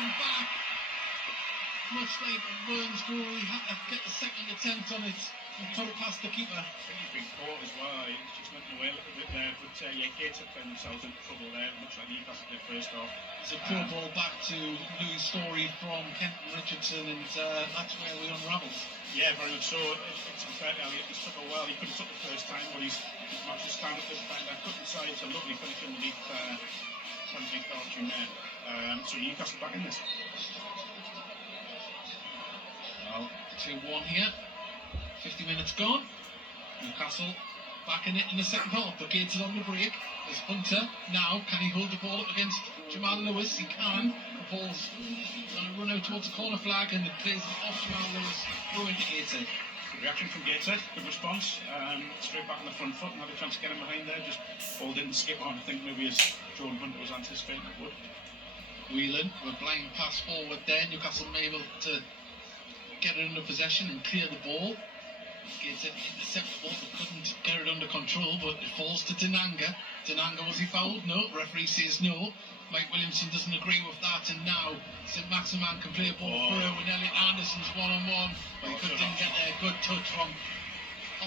one back. Much like Burns' goal, he had to get the second attempt on it and put it past the keeper. I think he's been caught as well. He's just went away a little bit there. But yeah, Gateshead found themselves into trouble there, much like Newcastle did first off. It's a pro ball back to Louis Story from Kenton Richardson, and that's where we unravelled. Yeah, very much so. It's unfair to Elliott. He's took a while. He could have took the first time, but he's managed to stand up this time. That cut inside. It's a lovely finish underneath Archie there. So Newcastle back in this. Well, 2-1 here. 50 minutes gone. Newcastle back in it in the second half, but Gateshead on the break. There's Hunter now. Can he hold the ball up against Jamal Lewis? He can. The ball's going to run out towards the corner flag, and it plays off Jamal Lewis, going to Gateshead. Good reaction from Gateshead. Good response. Straight back on the front foot and had a chance to get him behind there. Just ball didn't skip on. I think maybe as Jordan Hunter was anticipating it would. Whelan with a blind pass forward there. Newcastle able to get it under possession and clear the ball. Gateshead interceptable, but couldn't get it under control, but it falls to Denanga. Denanga, was he fouled? No. Referee says no. Mike Williamson doesn't agree with that, and now St Maximin can play a ball through, and Elliot Anderson's one-on-one, but he didn't get there. Good touch from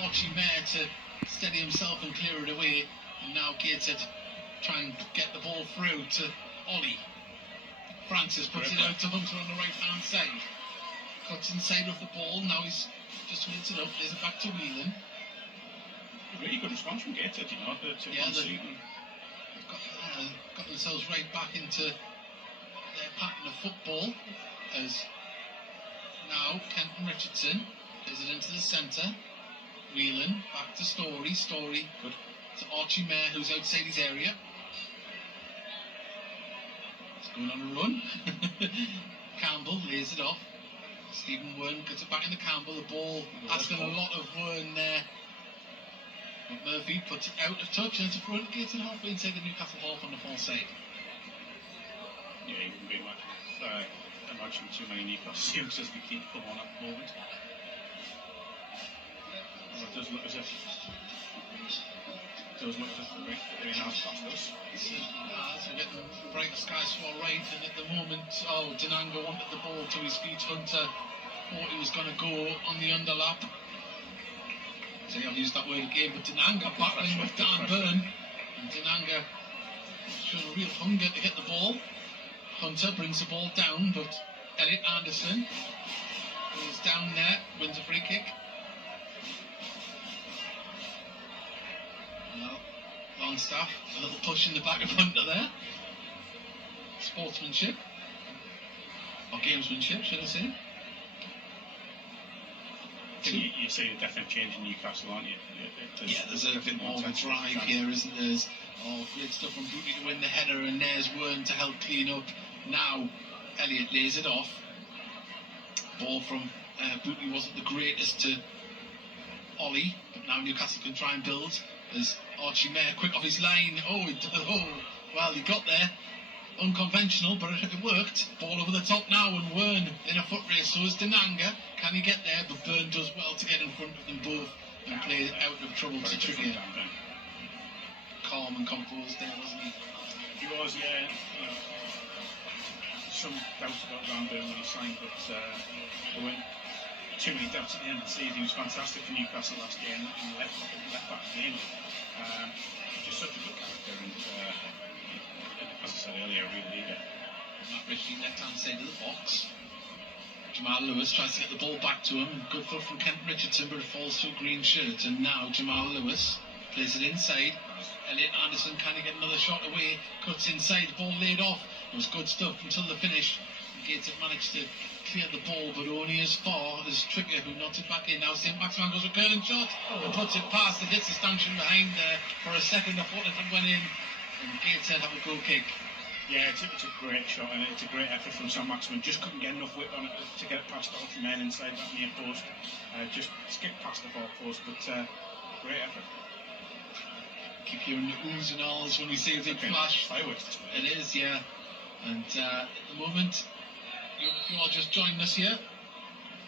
Archie Mayer to steady himself and clear it away, and now Gateshead try and get the ball through to Ollie. Francis puts it out to Hunter on the right-hand side. Cuts inside of the ball, now he's just wins it up, plays it back to Whelan. Really good response from Gateshead, you know, they've got themselves right back into their pattern of football, as now Kenton Richardson plays it into the centre. Whelan back to Story, good to Archie Mayer, who's outside his area. He's going on a run. Campbell lays it off. Stephen Wern gets it back into Campbell. The ball asking a lot of Wern there. But Murphy puts it out of touch, and it's a front. Gateshead halfway inside the Newcastle half on the far side. Yeah, you wouldn't be imagining too many Newcastle youngsters we keep come on at the moment. Well, it does look as if the rain has passed us. It certainly has. We're getting brighter skies for right, and at the moment, Denanga wanted the ball to his feet. Hunter thought he was going to go on the underlap. So I've used that word again, but Denanga battling with Dan Byrne, and Denanga showing a real hunger to get the ball. Hunter brings the ball down, but Elliot Anderson goes down there, wins a free kick. Well, Longstaff, a little push in the back of Hunter there. Sportsmanship, or gamesmanship, should I say. You see a definite change in Newcastle, aren't you? There's a bit more of a drive here, isn't there? Great stuff from Booty to win the header, and there's Wern to help clean up. Now Elliott lays it off. Ball from Booty wasn't the greatest to Ollie, but now Newcastle can try and build. There's Archie Mayer quick off his line. Well, he got there. Unconventional, but it worked. Ball over the top now, and Wern in a foot race. So is Denanga. Can he get there? But Byrne does well to get in front of them both and play out of trouble to Trippier. Calm and composed there, wasn't he? He was, yeah. Some doubts about Van Byrne when he signed, but there weren't too many doubts at the end of the season. He was fantastic for Newcastle last year, and left back mainly. Just such a good character, and as I said earlier, a real leader. Matt Ritchie, left-hand side of the box. Jamal Lewis tries to get the ball back to him. Good foot from Kenton Richardson, but it falls to a green shirt. And now Jamal Lewis plays it inside. Elliot Anderson, can he get another shot away? Cuts inside, the ball laid off. It was good stuff until the finish. Gateshead managed to clear the ball, but only as far as Trippier, who knotted back in. Now St Maximin goes a curling shot and puts it past. It hits the stanchion behind there. For a second, I thought it went in. And Gateshead have a goal kick. Yeah, it's a great shot, and it's a great effort from St Maximin. Just couldn't get enough width on it to get it past the Archie Mayer inside that near post. Just skipped past the far post, but great effort. Keep hearing the oohs and ahs when we see a big flash. Fireworks. It is, yeah. And at the moment, if you are just joining us here,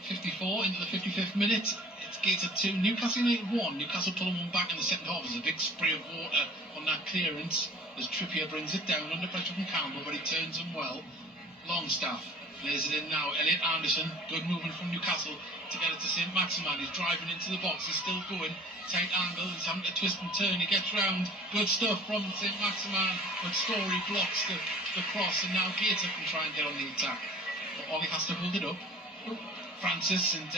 54 into the 55th minute. It's Gateshead 2, Newcastle United 1. Newcastle pulling one back in the second half. There's a big spray of water on that clearance as Trippier brings it down under pressure from Campbell, but he turns him well. Long Longstaff plays it in now. Elliot Anderson, good movement from Newcastle to get it to St. Maximan. He's driving into the box, he's still going. Tight angle, he's having to twist and turn, he gets round. Good stuff from St. Maximan, but Story blocks the cross, and now Gator can try and get on the attack. But Ollie has to hold it up. Francis and,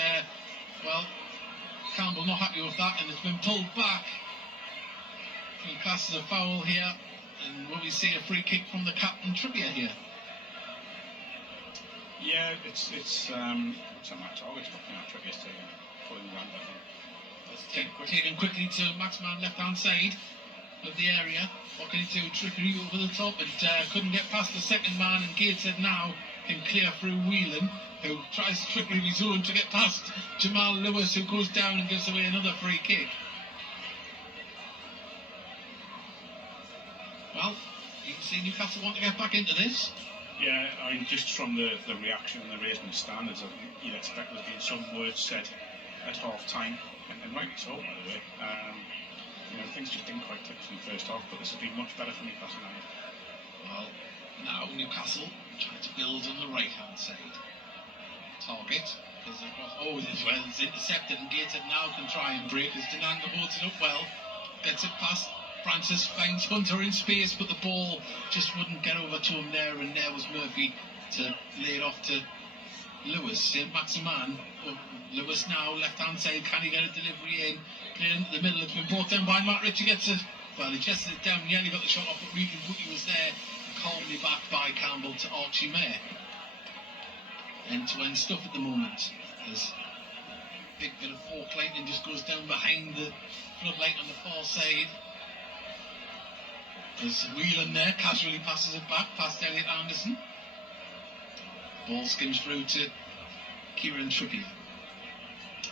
Campbell not happy with that, and it's been pulled back. Newcastle a foul here, and will we see a free kick from the captain Trippier here? Yeah, it's what's that match? Oh, it's fucking out Trippier's pulling around, I think. Taken quickly to Maximan left hand side of the area. What can he do? Trickery over the top, and couldn't get past the second man, and Gateshead now can clear through Whelan, who tries to trickery his own to get past Jamal Lewis, who goes down and gives away another free kick. Well, you can see Newcastle want to get back into this. Yeah, I mean, just from the reaction and the raising of standards, I think you'd expect there's been some words said at half-time, and rightly so, by the way. Things just didn't quite click from the first half, but this has been much better for Newcastle now. Well, now Newcastle trying to build on the right-hand side. Target, because across, it's intercepted, and Gateshead now can try and break as Denanga holds it up well, gets it past. Francis finds Hunter in space, but the ball just wouldn't get over to him there, and there was Murphy to lay it off to Lewis. St. Maximan. Lewis now, left-hand side, can he get a delivery in? Played into the middle, it's been brought down by Matt Ritchie, gets it. Well, he chested it down, nearly got the shot off, but Regan Booty was there, calmly backed by Campbell to Archie Mayer. End-to-end stuff at the moment. There's a big bit of fork lightning just goes down behind the floodlight on the far side. There's Whelan there, casually passes it back past Elliot Anderson. Ball skims through to Kieran Trippier,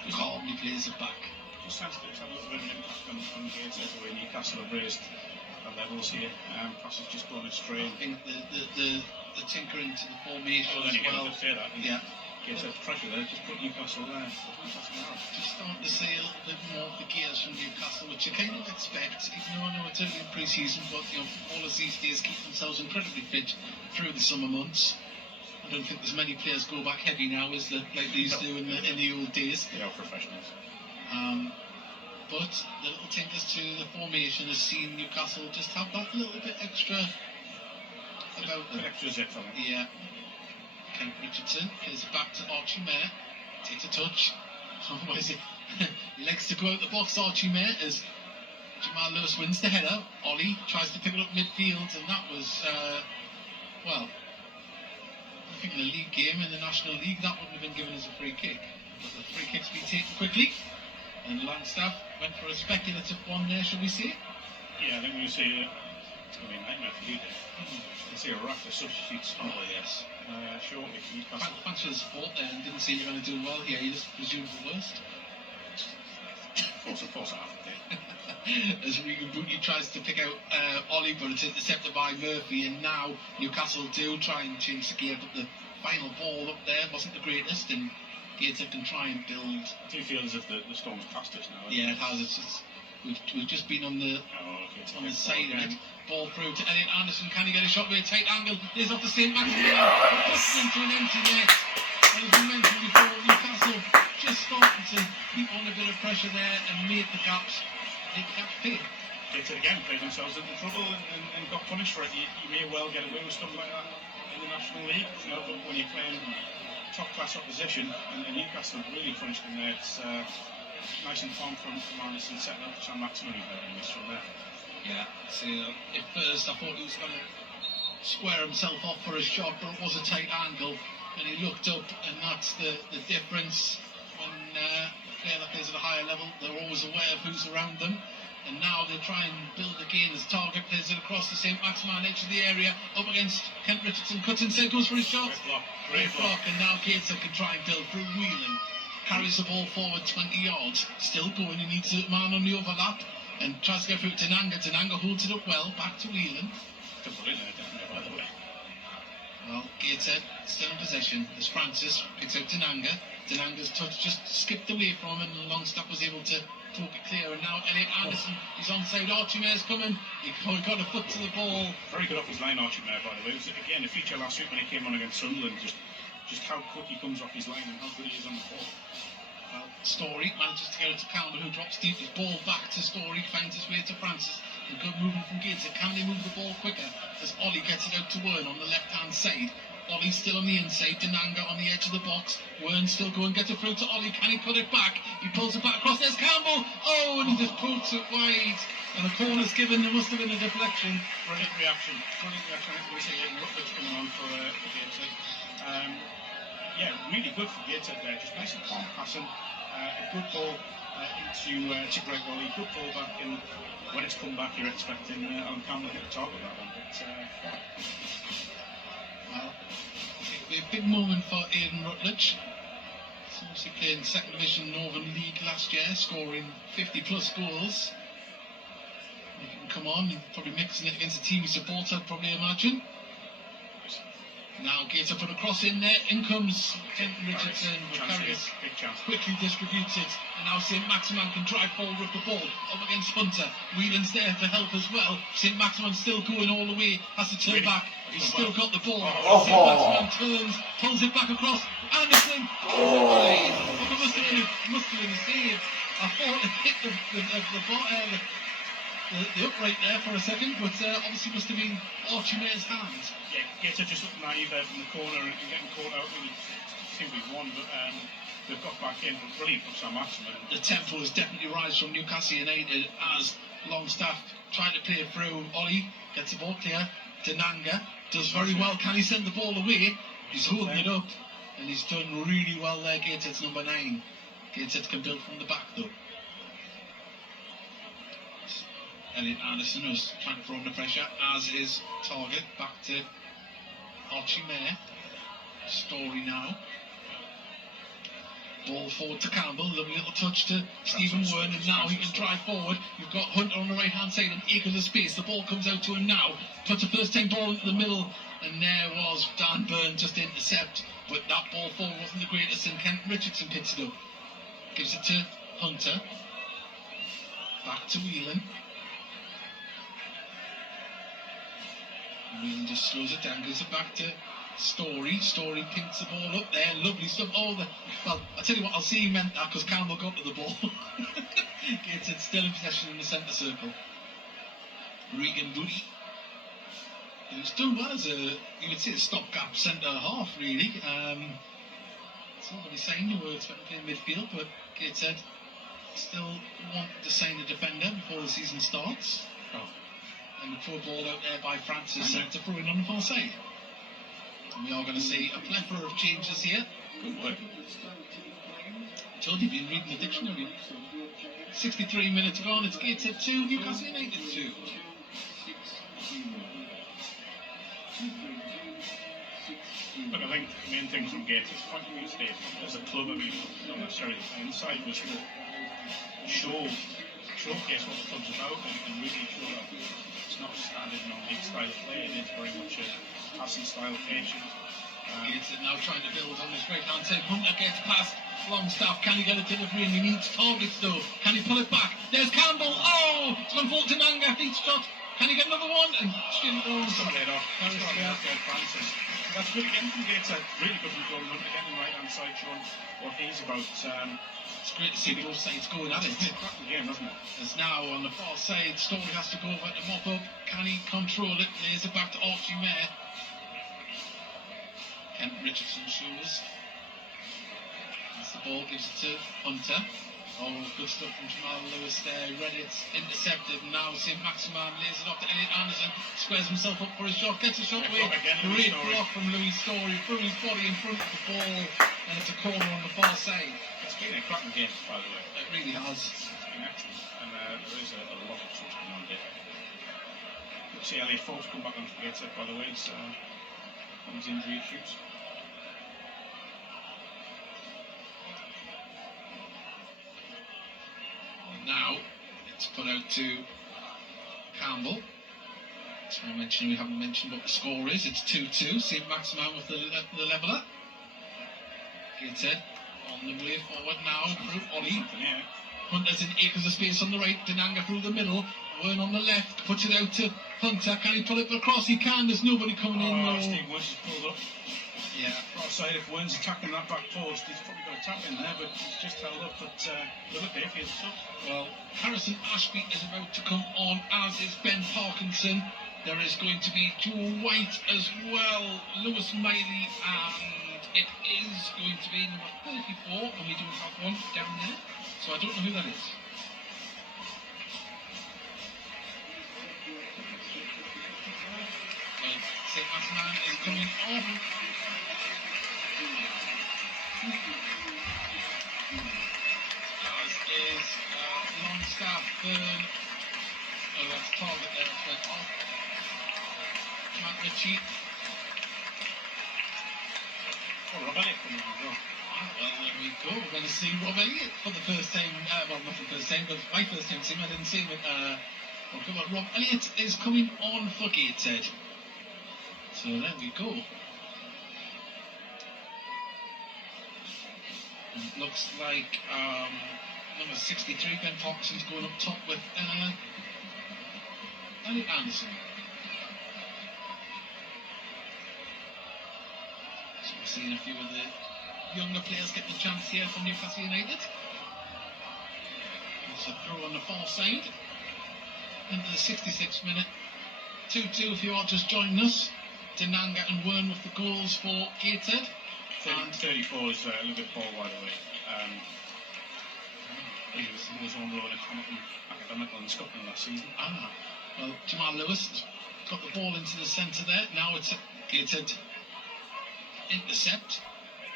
who calmly plays it back. Just sense that it's had a little bit of an impact on Gateshead, the way Newcastle have raised the levels here. Passes just going astray. I think the tinkering to the formation then as you well. get to say that. Yeah. Gateshead pressure there, just put Newcastle there. Just starting to see a little bit more of the gears from Newcastle, which you kind of expect, even though I know it's early in pre-season, but footballers these days keep themselves incredibly fit through the summer months. I don't think there's many players go back heavy now, is there, like they used to do in the old days. They are professionals. But the little tinkers to the formation has seen Newcastle just have that little bit extra about them. An extra zip on it. Yeah. Kent Richardson plays it back to Archie Mayer, takes a touch. What is it? He likes to go out the box, Archie Mayer, as Jamal Lewis wins the header. Ollie tries to pick it up midfield, and that was, I think in a league game in the National League that wouldn't have been given as a free kick. But the free kick's been taken quickly, and Longstaff went for a speculative one there, should we say? Yeah, I think when you say it's going to be a nightmare for you there. You see a raft of substitutes. Oh, yes. Shortly for Newcastle. Thanks for the support there, and didn't seem you're going to do well here. You just presumed the worst. Force it out there. As Regan Booty tries to pick out Ollie, but it's intercepted by Murphy, and now Newcastle do try and change the gear, but the final ball up there wasn't the greatest, and Gateshead can try and build. I do feel as if the storm's past us now. Yeah, it has. We've just been on the side of it. Ball through to Elliot Anderson. Can he get a shot with a tight angle? There's off the St. Maximan. Puts into an empty net. As we mentioned before, Newcastle just starting to keep on a bit of pressure there and make the gaps big. Gateshead again played themselves into trouble and got punished for it. You may well get away with stuff like that in the National League, but when you're playing top-class opposition, and Newcastle really punished them there, it's nice and calm from Anderson setting up Sam Maximan and miss from there. Yeah, so at first I thought he was going to square himself off for a shot, but it was a tight angle, and he looked up, and that's the difference. When a player that plays at a higher level, they're always aware of who's around them, and now they try and build again as Target plays it across the St. Maximan edge of the area, up against Kent Richardson, cuts inside, goes for his shot. Great block, and now Gateshead can try and build through Whelan. Carries the ball forward 20 yards, still going, he needs a man on the overlap, and tries to get through to Denanga. Denanga holds it up well, back to Whelan. By the way. Well, Gateshead still in possession as Francis picks out Denanga. Denanga's touch just skipped away from him, and Longstaff was able to took it clear, and now Elliot Anderson is onside. Archie's coming. He got a foot to the ball. Very good off his line, Archie Mayer, by the way. It was, again, a feature last week when he came on against Sunderland, just how quick he comes off his line and how good he is on the ball. Well, Story manages to get it to Campbell, who drops deep. His ball back to Story, finds his way to Francis. A good movement from Gateshead. Can they move the ball quicker as Ollie gets it out to Wern on the left-hand side? Ollie's still on the inside. Denanga on the edge of the box. Wern still going, gets it through to Ollie. Can he put it back? He pulls it back across. There's Campbell. Oh, and he just pulls it wide. And a corner's given. There must have been a deflection. Brilliant reaction. I think we'll see Rutledge coming on for Gateshead. Yeah, really good for Gateshead there. Just nice and calm passing. A good ball into Greg Ollie. Good ball back, and when it's come back, you're expecting Alan Campbell to hit the target that one. But, well, it'll be a big moment for Aidan Rutledge. He's obviously playing second division Northern League last year, scoring 50 plus goals. If he can come on, he's probably mixing it against a team he supports, I'd probably imagine. Now Gator put a cross in there. In comes Kenton Richardson, but Carriers quickly distributes it. And now St. Maximan can drive forward with the ball up against Hunter. Whelan's there to help as well. St. Maximan's still going all the way, has to turn back. He's still got the ball. St. Maximan turns, pulls it back across. Anderson! Oh, it must have been a save. I thought it hit the upright there for a second, but obviously must have been Archie Mayer's hands. yeah, Gator just looked naive there from the corner and getting caught out with 2v1, but they've got back in. But brilliant from Sam Maximan. The tempo has definitely rise from Newcastle United as Longstaff trying to play through. Ollie gets the ball clear. Denanga does very well. Can he send the ball away? He's holding it up, and he's done really well there. Gateshead's number 9. Gateshead can build from the back though. Elliot Anderson was trying to throw under pressure, as is target. Back to Archie Mayer. Story now. Ball forward to Campbell. Lovely little touch to Stephen Wern, and now he can drive forward. You've got Hunter on the right hand side and acres of space. The ball comes out to him now. Puts a first time ball into the middle, and there was Dan Byrne just to intercept. But that ball forward wasn't the greatest, and Kenton Richardson picks it up. Gives it to Hunter. Back to Whelan. Whelan just slows it down, gives it back to Story. Story pinks the ball up there, lovely stuff. Well, I tell you what, I'll see he meant that because Campbell got to the ball. Gets it still in possession in the centre circle. Regan Booty. He was done well as you would say, a stopgap centre half, really. It's not really saying you were expecting to play midfield, but Gateshead still want to sign a defender before the season starts. Oh. And the throw ball out there by Francis to throw in on the far side. And we are going to see a plethora of changes here. Good work. Told you, been reading the dictionary. 63 minutes gone, it's Gateshead 2, Newcastle United 2. Look, I think the main thing from Gateshead's point of view today, as a club, I mean, not necessarily the inside, was to showcase what the club's about and really show that it's not a standard non-league style of play, it is very much a passing style, patient. Gateshead now trying to build on this right hand side. Hunter gets past Longstaff. Can he get a delivery? And he needs targets though. Can he pull it back? There's Campbell. Oh, it's gone for Denanga. Needs shot. Can he get another one? And Shin goes. Straight off. Francis. That's good again from Gateshead. Really good from Gordon Hunter getting the right hand side, showing what he's about. It's great to see both sides going at it. It's a cracking game, isn't it? As now on the far side, Story has to go over to mop up. Can he control it? Lays it back to Archie Mayer. Kent Richardson shows. As the ball gives it to Hunter. Oh, good stuff from Jamal Lewis there. Read it, intercepted. Now St. Maximan lays it off to Elliot Anderson. Squares himself up for his shot. Gets a shot away. Great block from Louis Story. Threw his body in front of the ball. And it's a corner on the far side. It's been a cracking game, by the way. It really has. It's been excellent. And there is a lot of stuff going on there. Good to see Elliot Fox come back onto the Gateshead, by the way. It's on his injury issues. Now it's put out to Campbell. That's what I mentioned, we haven't mentioned what the score is. It's 2-2. St. Maximan with the leveller. Gateshead on the way forward now through Ollie. Hunter's in acres of space on the right, Denanga through the middle, Wern on the left, puts it out to Hunter. Can he pull it across? He can, there's nobody coming in though. Steve Woods has pulled up. Yeah. Offside, if Wern's attacking that back post, he's probably got a tap in there, but he's just held up. But look at Bayfield stuff. Well, Harrison Ashby is about to come on, as is Ben Parkinson. There is going to be Joe White as well, Lewis Miley, and it is going to be number 34, and we don't have one down there, so I don't know who that is. Well, St. Maximin is coming off. As is Longstaff, Byrne. Oh, that's target there, it's went off. Matt Ritchie. Oh, Rob Elliott coming on as well. Well, there we go. We're going to see Rob Elliott for the first time. Well, not for the first time, but my first time seeing him. I didn't see him at. Well, come on, Rob Elliott is coming on for Gateshead. So there we go. And it looks like number 63, Ben Parkinson's going up top with Elliot Anderson. So we're seeing a few of the younger players getting a chance here from Newcastle United. It's a throw on the far side. Into the 66th minute. 2-2 if you are just joining us. Denanga and Wern with the goals for Gateshead. 34 is a little bit ball wide away. He was on road at Hamilton Academical in Scotland last season. Well, Jamal Lewis has got the ball into the centre there. Now it's a Gateshead intercept.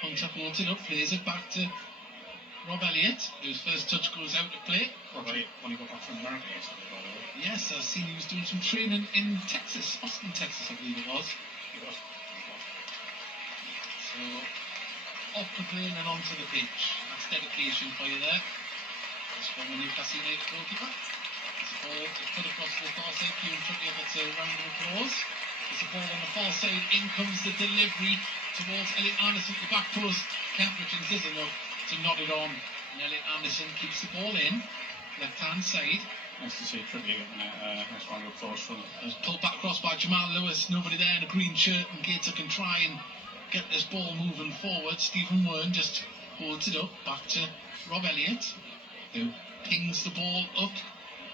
Hunter holds it up, plays it back to Rob Elliott, whose first touch goes out to play. Rob Elliott, when he got back from America yesterday, by the way. Yes, I've seen he was doing some training in Texas, Austin, Texas, I believe it was. He was. So, off the plane and onto the pitch. That's dedication for you there. That's from the Newcastle United goalkeeper. It's a ball put across to the far side. Kieran Trippier gets a round of applause. It's a ball on the far side. In comes the delivery towards Elliot Anderson at the back post. Kemprich is enough to nod it on. And Elliot Anderson keeps the ball in. Left hand side. Nice to see Trippier getting a nice round of applause from it. It was pulled back across by Jamal Lewis. Nobody there in a green shirt. And Gator can try and get this ball moving forward. Stephen Wern just holds it up back to Rob Elliott, who pings the ball up,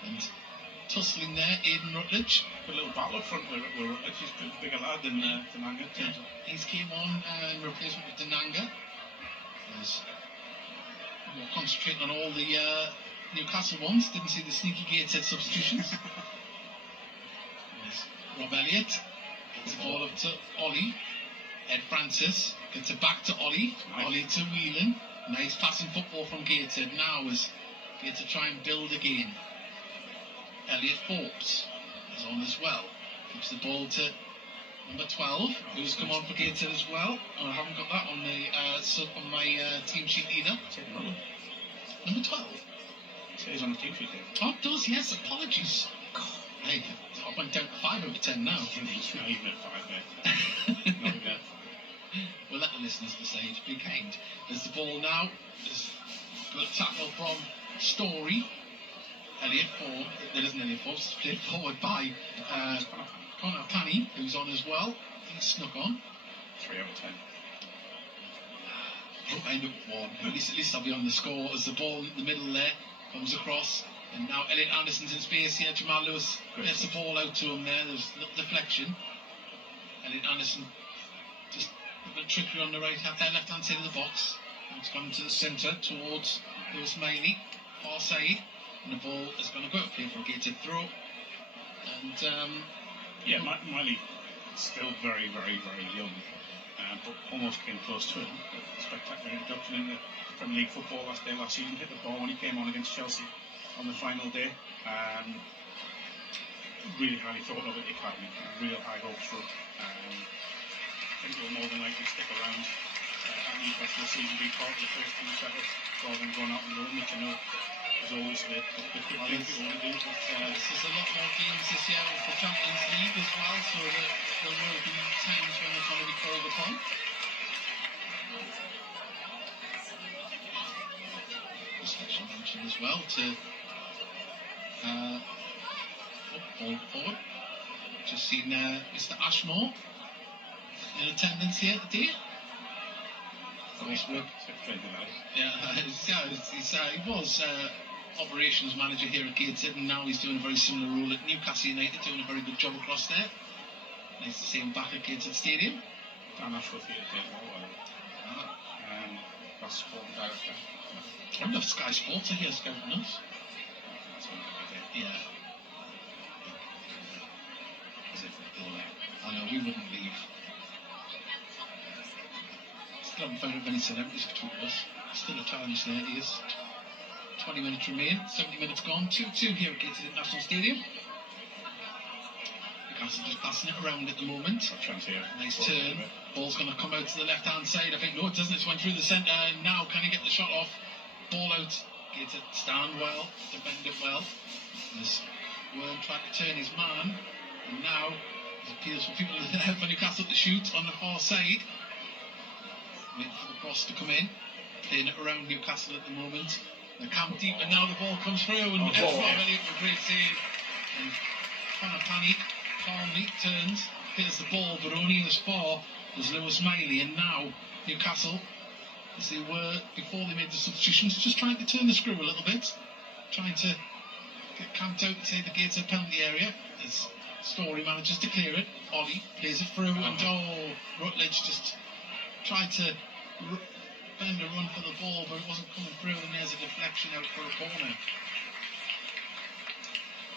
and tussling there, Aidan Rutledge. A little battle up front where Rutledge is a bigger lad than Denanga. Yeah, he's came on in replacement with Denanga. There's more concentrating on all the Newcastle ones. Didn't see the sneaky Gateshead substitutions. There's Rob Elliott. Gets the ball up to Ollie. Ed Francis gets it back to Ollie. Nice. Ollie to Whelan. Nice passing football from Gateshead. Now as Gateshead try and build again. Elliot Forbes is on as well. Gives the ball to number 12, who's come on for Gateshead as well. Oh, I haven't got that on the on my team sheet either. Number 12. It says on the team sheet there. Oh, it does, yes. Apologies. Hey, I went down to 5 over 10 now. Not even at 5, mate. Not even. We'll let the listeners decide. Be kind. There's the ball now. There's a good tackle from Story. Elliot Forbes. There isn't Elliot Forbes. It's played forward by Connor Panny, who's on as well. He's snuck on. 3 out of 10. Hope I end up with 1. At least I'll be on the score as the ball in the middle there comes across. And now Elliot Anderson's in space here. Jamal Lewis gets the ball out to him there. There's a little deflection. Elliot Anderson just a bit trickery on the left hand side of the box. It's gone to the centre towards Lewis Miley, far side, and the ball is going to go up here for a Gateshead throw. And Miley still very, very, very young, but almost came close to it. Spectacular introduction in the Premier League football last season. Hit the ball when he came on against Chelsea on the final day. Really highly thought of at the academy. Real high hopes for him. I think he'll more than likely stick around at Newcastle this season, be part of the first team setup rather than going out on loan, which I know is always the quick thing people want to do. But there's a lot more games this year with the Champions League as well, so that there will be times when it's going to be called upon. This section, possession as well to ball forward. Just seen Mr. Ashmore in attendance here today. Yeah, he was operations manager here at Gateshead, and now he's doing a very similar role at Newcastle United, doing a very good job across there. Nice to see him back at Gateshead Stadium. Dan Ashworth here at Gateshead. That's sporting director. I wonder if Sky Sports are here scouting us. That's what I Yeah. As if they're all there. I know, we wouldn't leave. Still haven't found out if any celebrities have tweeted us. Still a challenge there, it is. 20 minutes remain, 70 minutes gone. 2-2 here at Gateshead National Stadium. Newcastle just passing it around at the moment. Nice turn. Ball's going to come out to the left-hand side. I think, no, it doesn't. It's went through the centre. And now, can he get the shot off? Ball out. Gateshead stand well, defend it well. As Worm tried to turn his man. And now, it appeals for people for Newcastle to shoot on the far side. Waiting for the cross to come in. Playing it around Newcastle at the moment. The camp deep, and now the ball comes through. And Rob Elliott with a great save. And Connor Panic calmly turns, hits the ball, but only as far as Lewis Miley. And now Newcastle, as they were before they made the substitutions, just trying to turn the screw a little bit, trying to get camped out inside the Gateshead penalty area as Story manages to clear it. Ollie plays it through, and Rutledge just tried to bend a run for the ball, but it wasn't coming through, and there's a deflection out for a corner.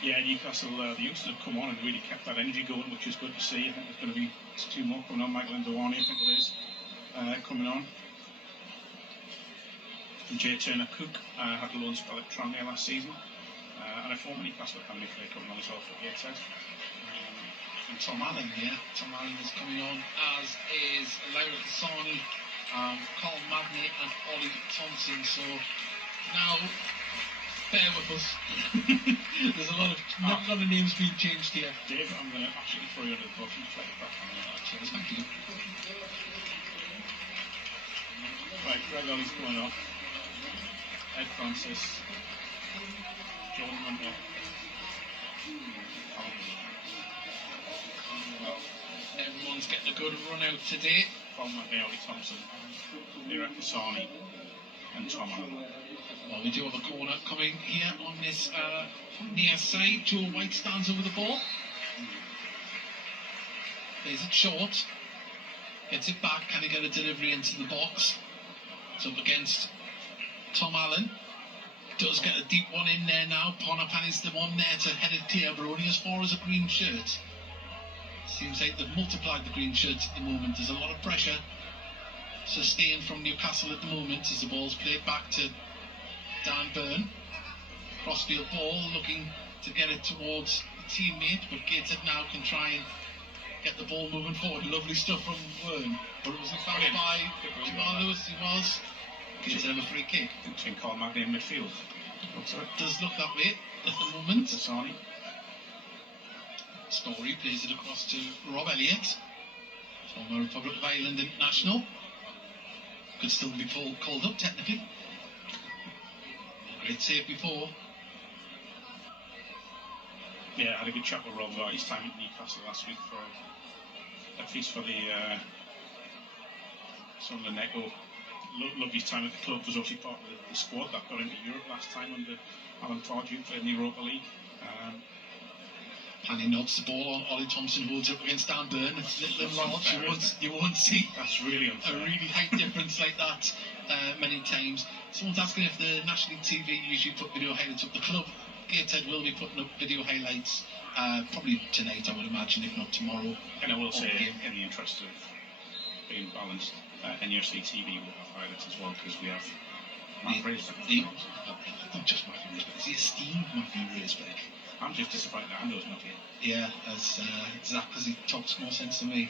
Yeah, Newcastle, the youngsters have come on and really kept that energy going, which is good to see. I think there's going to be 2 more coming on. Michael and Dewani, I think it is, coming on. And Jay Turner-Cook had a loan spell at Tranmere last season. And a former Newcastle academy player coming on as well for Gateshead. And Tom Allen here. Tom Allen is coming on, as is Laura Cassani, Colin Magney and Ollie Thompson. So now, bear with us. There's a lot of names being changed here. Dave, I'm going to absolutely throw you under the bus and play it back on that. Cheers, thank you. Right, Greg Ollie's going off. Ed Francis. Jordan Hunter. Everyone's getting a good run out today. Colin Magney, Ollie Thompson, Laura Cassani and Tom Allen. Well, we do have a corner coming here on this near side. Joe White stands over the ball. Plays it short. Gets it back. Can he get a delivery into the box? It's up against Tom Allen. Does get a deep one in there now. Ponapan's the one there to head it clear, but only as far as a green shirt. Seems like they've multiplied the green shirts at the moment. There's a lot of pressure sustained from Newcastle at the moment as the ball's played back to Dan Byrne. Crossfield ball, looking to get it towards a teammate, but Gateshead now can try and get the ball moving forward. Lovely stuff from Byrne, but it was fouled by Jamal Lewis. He was. Gateshead have a free kick. Between Colin Magney in midfield. Does look that way at the moment. Cassani. Story plays it across to Rob Elliott, former Republic of Ireland international. Could still be called up technically. Great save before. Yeah, I had a good chat with Rob about his time at Newcastle last week for at least for the some of the Neko. Loved his time at the club. Was obviously part of the squad that got into Europe last time under Alan Pardew, played in the Europa League. Panny nods the ball on. Ollie Thompson holds up against Dan Byrne. It's a little large. You won't see that's really unfair. A really height difference like that many times. Someone's asking if the National League TV usually put video highlights up. The club, Gateshead, will be putting up video highlights probably tonight, I would imagine, if not tomorrow. And I will say, in the interest of being balanced, NUFC TV will have highlights as well, because we have Matt Raisbeck. Not just Matthew Raisbeck, it's the esteemed Matthew Raisbeck. I'm just disappointed that Ando's not here. Yeah, as Zach, because he talks more sense than me.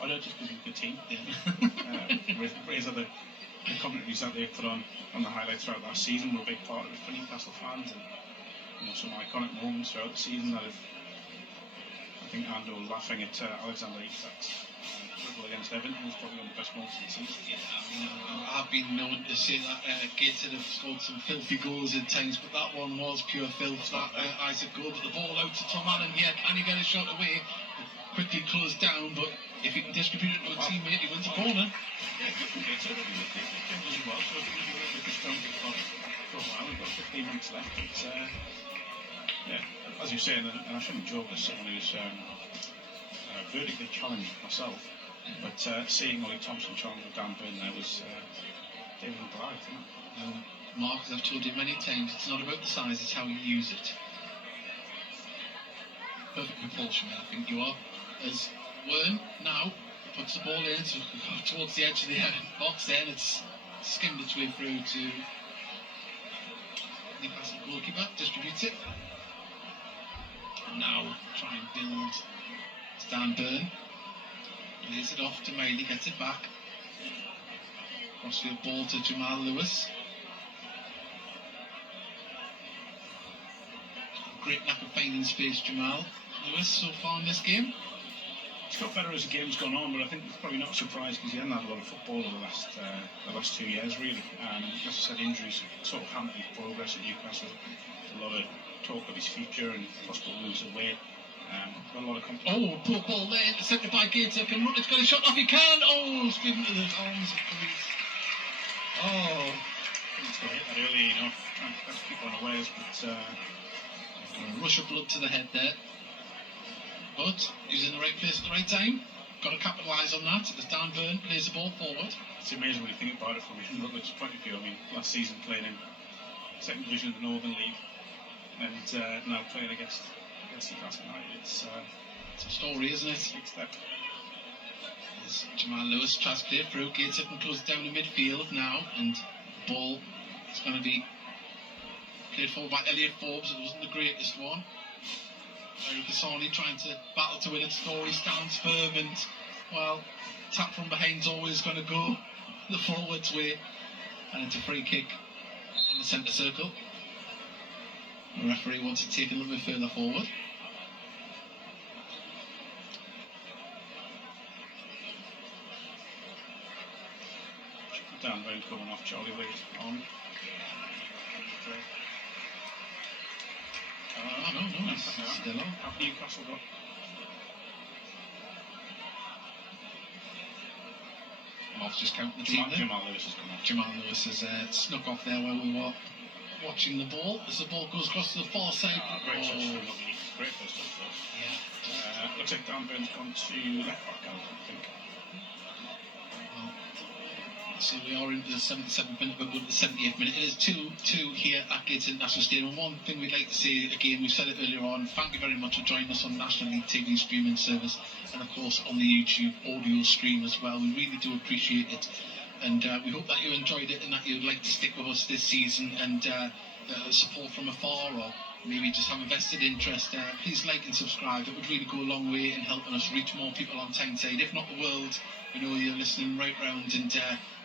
I know, just because he's a good team. Yeah. Raise other the commentaries that they've put on the highlights throughout that season were a big part of it for Newcastle fans, and some iconic moments throughout the season that have think Ando laughing at Alexander Isak's dribble against Everton was probably one of the best moments of the season. Yeah, I've been known to say that Gateshead have scored some filthy goals at times, but that one was pure filth, that Isaac goal. But the ball out to Tom Allen here, can he get a shot away? Quickly closed down, but if he can distribute it to a teammate, he wins a corner. Yeah, good from Gateshead. They came really well, so I think he's a little bit stronger for a while. We've got 15 minutes left. It's, yeah, as you say, and I shouldn't joke as someone who's vertically challenged myself, but seeing Ollie Thompson challenge with Dan Burn there was David Bright, isn't it? Mark, as I've told you many times, it's not about the size, it's how you use it. Perfect proportion, I think you are. As Wern now puts the ball in towards the edge of the box there, and it's skimmed its way through to Newcastle goalkeeper, distributes it. And now try and build Dan Burn. Lays it off to Miley, gets it back. Crossfield ball to Jamal Lewis. Great lack of finding space, Jamal Lewis, so far in this game. It's got better as the game's gone on, but I think it's probably not a surprise because he hasn't had a lot of football over the last 2 years, really. As I said, injuries sort of hampered his progress at Newcastle. A lot of talk of his future and possible moves away. Got a lot of poor ball there, intercepted by Gateshead. Can run, it's got a shot off, he can! Oh, straight into the arms of police. Oh. It's got hit that early enough. That's keep on unawares, but a rush of blood to the head there. But he's in the right place at the right time. Got to capitalise on that as Dan Burn plays the ball forward. It's amazing when you think about it from a Rutledge's point of view. I mean, last season playing in second division of the Northern League and now playing against Newcastle United. It's a story, isn't it? Big step. As Jamal Lewis tries to play it through, Gateshead and close down in midfield now, and the ball is going to be played forward by Elliot Forbes. It wasn't the greatest one. Eric Cassani trying to battle to win it. Story stands firm, and well, tap from behind's always going to go the forwards way, and it's a free kick in the centre circle. The referee wants to take it a little bit further forward. Dan Burn coming off, Charlie Wade on. No, it's still on. Have Newcastle got? Mark's just counting the team there. Jamal Lewis has come off. Jamal Lewis has snuck off there while we were watching the ball. As the ball goes across to the far side. Great touch from Lovely. Great first touch. Yeah. Looks like Dan Burn's gone to left back out, I think. So we are into the 77th minute, but we're at the 78th minute. It is 2-2 here at Gateshead International Stadium. One thing we'd like to say again, we said it earlier on, thank you very much for joining us on National League TV streaming service and of course on the YouTube audio stream as well. We really do appreciate it, and we hope that you enjoyed it and that you'd like to stick with us this season and support from afar, or maybe just have a vested interest. Please like and subscribe. It would really go a long way in helping us reach more people on Tyneside, if not the world. We know you're listening right round, and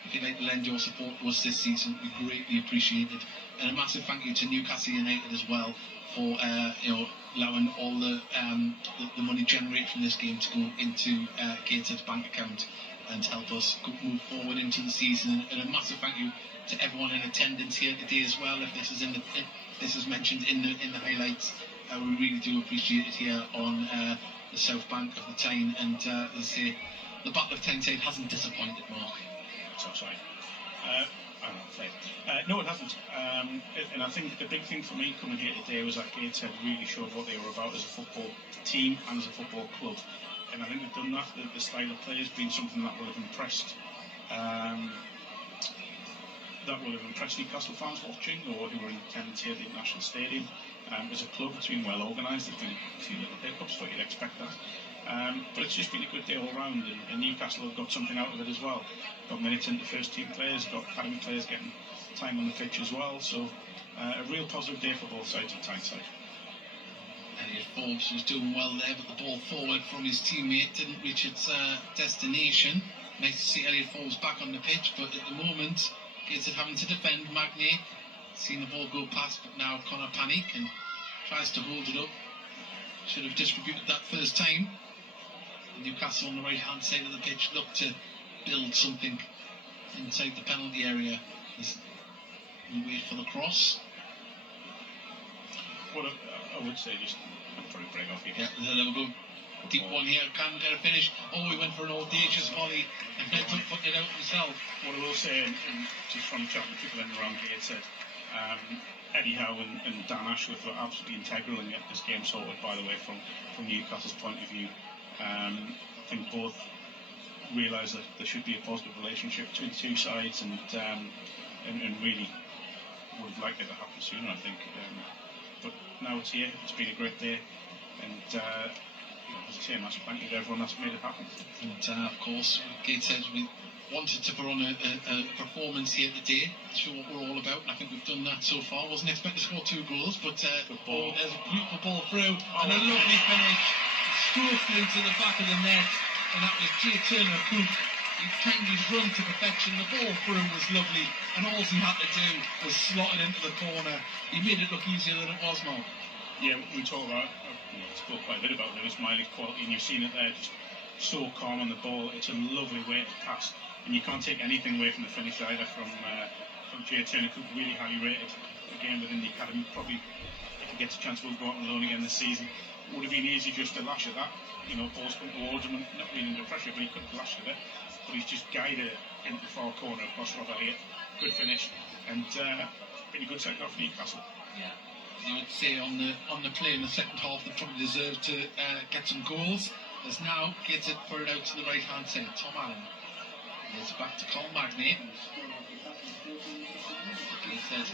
if you'd like to lend your support to us this season, we greatly appreciate it. And a massive thank you to Newcastle United as well for allowing all the money generated from this game to go into Gateshead's bank account and help us move forward into the season. And a massive thank you to everyone in attendance here today as well. If this is mentioned in the highlights, we really do appreciate it here on the south bank of the Tyne. And as I say, the Battle of Tyneside hasn't disappointed, Mark. So sorry. No, it hasn't. And I think the big thing for me coming here today was that Gateshead really showed what they were about as a football team and as a football club. And I think they've done that. The style of play has been something that will have impressed Newcastle fans watching, or who were in attendance here at the International Stadium. As a club, it's been well organised. There's been a few little hiccups, but you'd expect that. But it's just been a good day all round, and Newcastle have got something out of it as well. Got minutes into first team players, got academy players getting time on the pitch as well. So a real positive day for both sides of Tyneside. Elliot Forbes was doing well there, but the ball forward from his teammate didn't reach its destination. Nice to see Elliot Forbes back on the pitch, but at the moment, Gateshead having to defend. Magny seen the ball go past, but now Connor panic and tries to hold it up. should have distributed that first time. Newcastle on the right hand side of the pitch look to build something inside the penalty area as we wait for the cross. What I would say, just probably break off here. Yeah, there we go. Deep one here, can't get a finish. Oh, he went for an audacious volley and then putting it out himself. What I will say, and just from chatting to people in the round here, said Eddie Howe and Dan Ashworth were absolutely integral in getting this game sorted, by the way, from Newcastle's point of view. I think both realised that there should be a positive relationship between the two sides and really would have liked it to happen sooner, I think. But now it's here, it's been a great day, and as I say, massive thank you to everyone that's made it happen. And of course, Gateshead, we wanted to put on a performance here today to show what we're all about, and I think we've done that so far. Wasn't expecting to score 2 goals, but there's a beautiful ball through and a lovely finish. Stroked into the back of the net, and that was Jay Turner Cook. He timed his run to perfection. The ball through was lovely, and all he had to do was slot it into the corner. He made it look easier than it was, Mark. Yeah, we talk about, spoke quite a bit about Lewis Miley's quality, and you've seen it there, just so calm on the ball. It's a lovely way to pass, and you can't take anything away from the finish either from Jay Turner Cook, really highly rated again within the academy. Probably, if he gets a chance, will go out on loan again this season. Would have been easy just to lash at that, balls come towards him, not really under pressure, but he could have lashed at it. But he's just guided it into the far corner across Rob Elliott. Good finish, and pretty good second half for Newcastle. Yeah, you would say on the play in the second half they probably deserved to get some goals. As now gets it put it out to the right hand side. Tom Allen. It's back to Colin Magnay. He says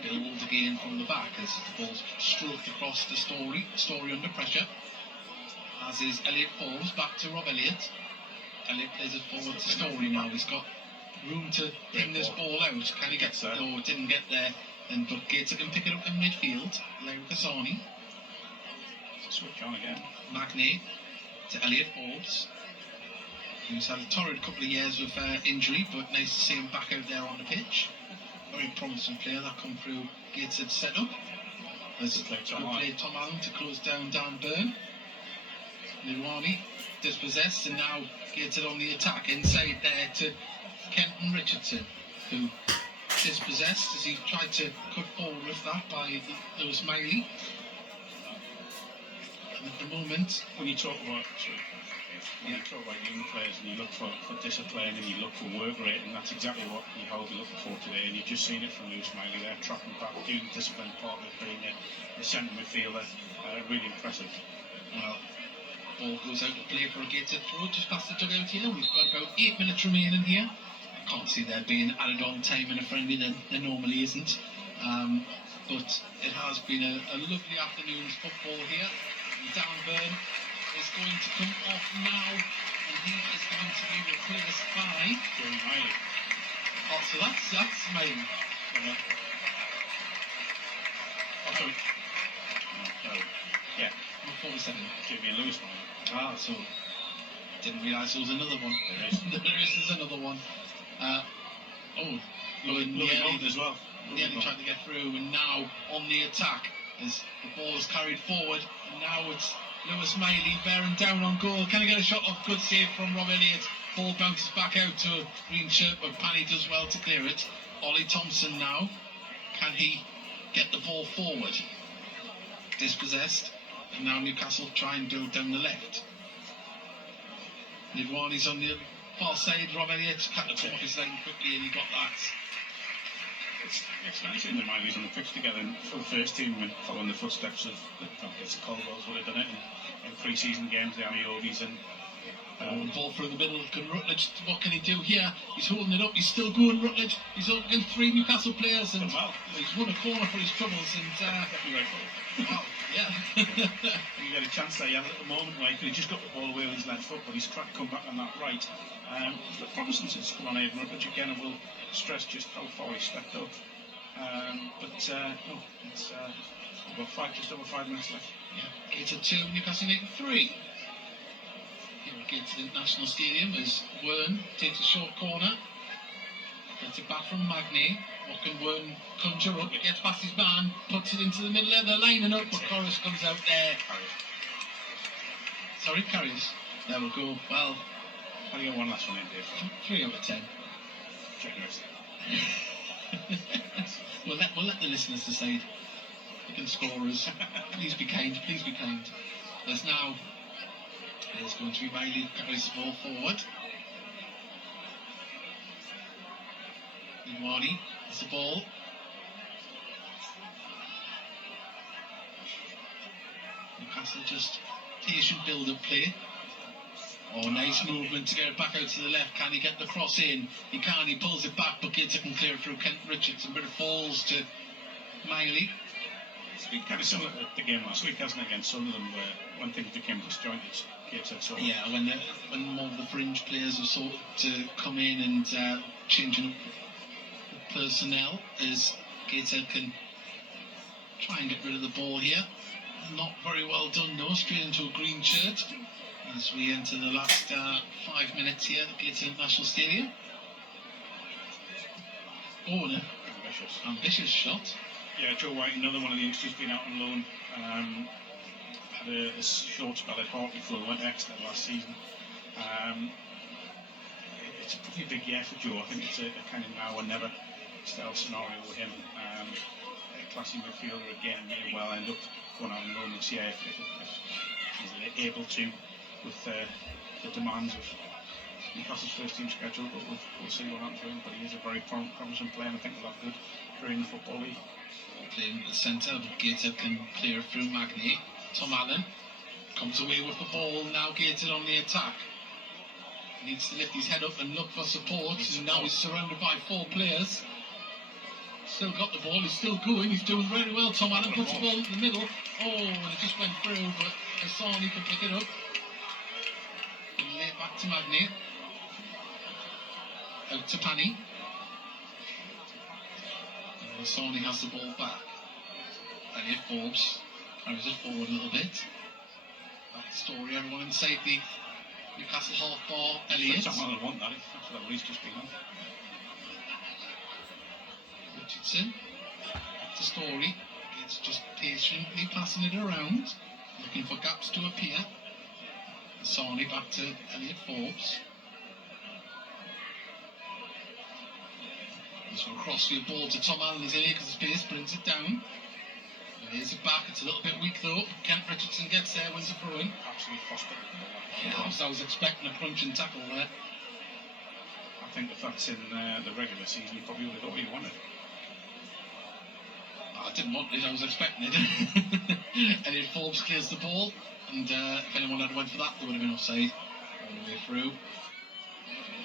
build again from the back as the ball's stroked across the Story under pressure. As is Elliot Forbes, back to Rob Elliott. Elliott plays it forward to Story now. He's got room to bring this ball out. Can he get there? No, it didn't get there. But Gateshead can pick it up in midfield. Larry Kasani. Switch on again. Magnay to Elliot Forbes, who's had a torrid couple of years with injury, but nice to see him back out there on the pitch. Very promising player that come through Gateshead setup. As played Tom Allen to close down Dan Byrne. Nirwani dispossessed, and now Gateshead on the attack inside there to Kenton Richardson, who dispossessed as he tried to cut forward with that by Lewis Miley. And at the moment, when you talk about young players and you look for discipline and you look for work rate, and that's exactly what you will be looking for today. And you've just seen it from Lewis Miley there, tracking back, doing the discipline part of it, being a centre midfielder. Really impressive. Well, ball goes out to play for a Gateshead throw just past the dugout here. We've got about 8 minutes remaining here. I can't see there being added on time in a friendly. There normally isn't. But it has been a lovely afternoon's football here. Dan Byrne is going to come off now, and he is going to be replaced by Jeremy Miley. Oh, so that's Miley. Yeah. 47. Jamie and Lewis Miley. Ah, so didn't realise there was another one. There is. There's another one. Lovely as well. Nearly trying to get through, and now on the attack as the ball is carried forward, and now it's Lewis Miley bearing down on goal. Can he get a shot off? Good save from Rob Elliott. Ball bounces back out to a green shirt, but Panny does well to clear it. Ollie Thompson now. Can he get the ball forward? Dispossessed, and now Newcastle try and build down the left. Nidwani's on the far side. Rob Elliott cut the top of his line quickly, and he got that. It's nice seeing the Mileys on the pitch together for the first team, and following the footsteps of the Caldwells would have done it in pre-season games, the Amiobis, and ball through the middle. Can Rutledge? What can he do here? He's holding it up. He's still going. Rutledge. He's up against 3 Newcastle players, and he's won a corner for his troubles. And wow, yeah. You get a chance there. You had a little moment where he could have just got the ball away with his left foot, but he's tried to come back on that right. But promising since come on Aidan Rutledge again, and we'll stress just how far he stepped up. It's about just over 5 minutes left. Yeah, Gateshead 2, Newcastle United 3. Here at Gateshead International Stadium as Wern takes a short corner. Gets it back from Magny. What can Wern conjure up? It gets past his man, puts it into the middle of the lining up, but Corus comes out there. Sorry, Carriers. There we go. Well, I'll get one last one in, Dave. 3 out of 10. Generous. We'll let the listeners decide. You can score us. Please be kind. Please be kind. There's now. There's going to be Miley carries the ball forward. Iwani has the ball. Newcastle just patient build-up play. Oh, nice movement to get it back out to the left. Can he get the cross in? He can. He pulls it back, but Gator can clear it through Kent Richardson, but it falls to Miley. It's been kind of similar to the game last week, hasn't it, against Sunderland, where when things became disjointed, Gator sort of... Yeah, when more of the fringe players have sort of to come in and changing up the personnel, as Gator can try and get rid of the ball here. Not very well done, though. Straight into a green shirt as we enter the last 5 minutes here at Gator National Stadium. Oh, an ambitious shot. Yeah, Joe White, another one of the youngsters, been out on loan. Had a short spell at Hartley before he went to Exeter last season. It's probably a big year for Joe. I think it's a kind of now or never style scenario with him. A classy midfielder again, may well end up going out on loan this year if he's able to, with the demands of Newcastle's first team schedule. But we'll see what happens with him. But he is a very promising player, and I think he'll have a good career in the Football League. Playing at the centre, but Gator can clear it through Magny. Tom Allen comes away with the ball. Now Gator on the attack. Needs to lift his head up and look for support. And now he's surrounded by 4 players. Still got the ball. He's still going. He's doing very well. Tom Allen puts the ball in the middle. Oh, and it just went through, but Hassani can pick it up. And lay it back to Magny. Out to Pani. Hassani has the ball back. Elliot Forbes carries it forward a little bit. Back to Story, everyone inside the Newcastle half bar. Elliot. Someone will want that. That's what he's just been on. Richardson. Back to Story. It's just patiently passing it around, looking for gaps to appear. Hassani back to Elliot Forbes. This will cross the ball to Tom Allen. He's in here because the pace brings it down. Here's it back. It's a little bit weak though. Kent Richardson gets there, wins the throw in. Absolutely hospital. Yeah, I was expecting a crunch and tackle there. I think if that's in the regular season, you probably would have got what you wanted. I didn't want it, I was expecting it. Elliot Forbes clears the ball, and if anyone had went for that, they would have been offside all the way through.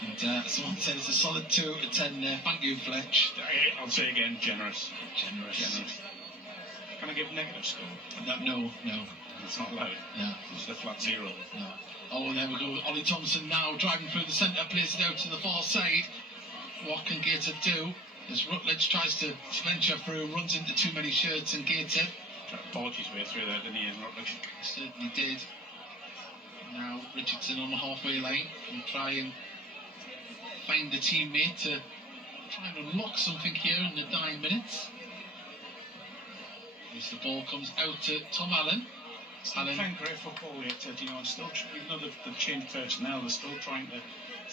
And someone said it's a solid 2 out of 10 there. Thank you, Fletch. I'll say again, generous. Generous. Can I give negative score? No. It's not allowed. No. It's a flat 0. No. Oh, there we go. Ollie Thompson now driving through the centre, plays it out to the far side. What can Gator do? As Rutledge tries to venture through, runs into too many shirts, and Gator Tried to bulge his way through there, didn't he, Rutledge? certainly did. Now Richardson on the halfway line can try and find a teammate to try and unlock something here in the dying minutes. As the ball comes out to Tom Allen. Allen playing great football yet, you know, and still, even though they've changed personnel, they're still trying to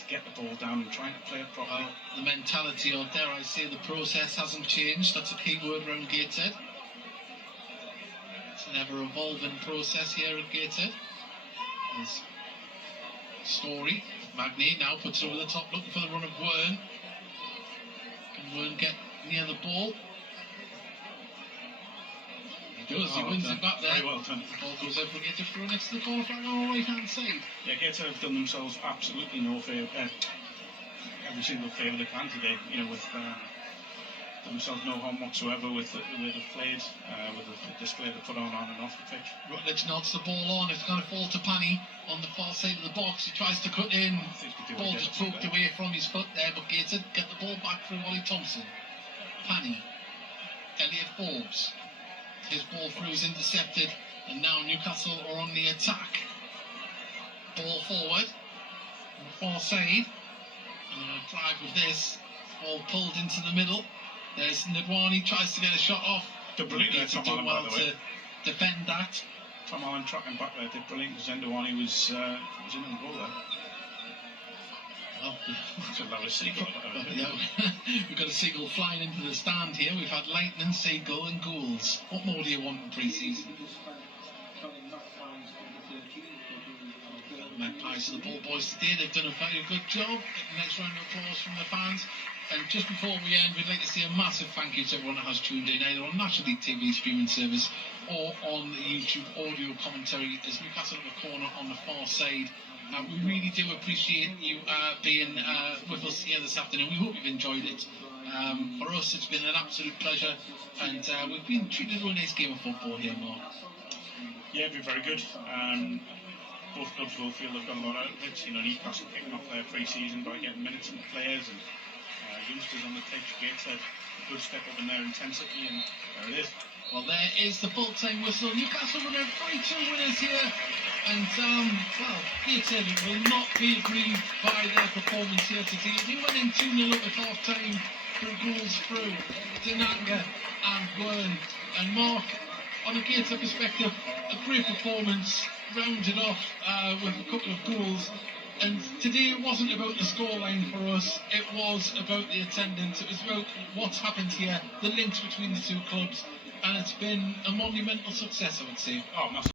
get the ball down and trying to play it properly. The mentality, or dare I say, the process hasn't changed. That's a key word around Gateshead. It's an ever-evolving process here at Gateshead. There's Story. Magny now puts it over the top, looking for the run of Wern. Can Wern get near the ball? He does, he wins it back there. Very well done. The ball goes over and Gator through next to the corner flag on the right hand side. Yeah, Gator have done themselves absolutely no favour, every single favour they can today, you know, with themselves no harm whatsoever with the way they've played, with the display they put on and off the pitch. Rutledge nods the ball on, it's going to fall to Pani on the far side of the box. He tries to cut in, ball just poked away from his foot there, but Gator get the ball back through Ollie Thompson. Pani, Elliot Forbes. His ball through is intercepted, and now Newcastle are on the attack. Ball forward, on the far side, and a drive with this. Ball pulled into the middle. There's Ndwani, tries to get a shot off. Did brilliant there, Tom Done Allen, well by the way. to defend that. Tom Allen tracking back there did brilliant because Ndwani was in on goal there. Well, It's a lower seagull. yeah, we've got a seagull flying into the stand here. We've had lightning, seagull, and ghouls. What more do you want in pre-season? Magpies to the ball boys today. They've done a very good job. Get the next round of applause from the fans. And just before we end, we'd like to say a massive thank you to everyone that has tuned in, either on National League TV streaming service or on the YouTube audio commentary as Newcastle have a corner on the far side. We really do appreciate you being with us here this afternoon. We hope you've enjoyed it. For us, it's been an absolute pleasure, and we've been treated to a nice game of football here, Mark. Yeah, it'd be very good. Both clubs will feel they've got a lot out of it. You know, Newcastle kicking off their pre-season by getting minutes in the players and youngsters on the pitch. Gateshead, a good step up in their intensity, and there it is. Well, there is the full-time whistle. Newcastle were 3-2 winners here, and well, Gateshead will not be aggrieved by their performance here today. They went in 2-0 up at half-time through goals through Denanga and Gwern. And Mark, on a Gateshead perspective, a great performance, rounded off with a couple of goals. And today it wasn't about the scoreline for us, it was about the attendance, it was about what's happened here, the links between the two clubs, and it's been a monumental success, I would say. Oh, massive.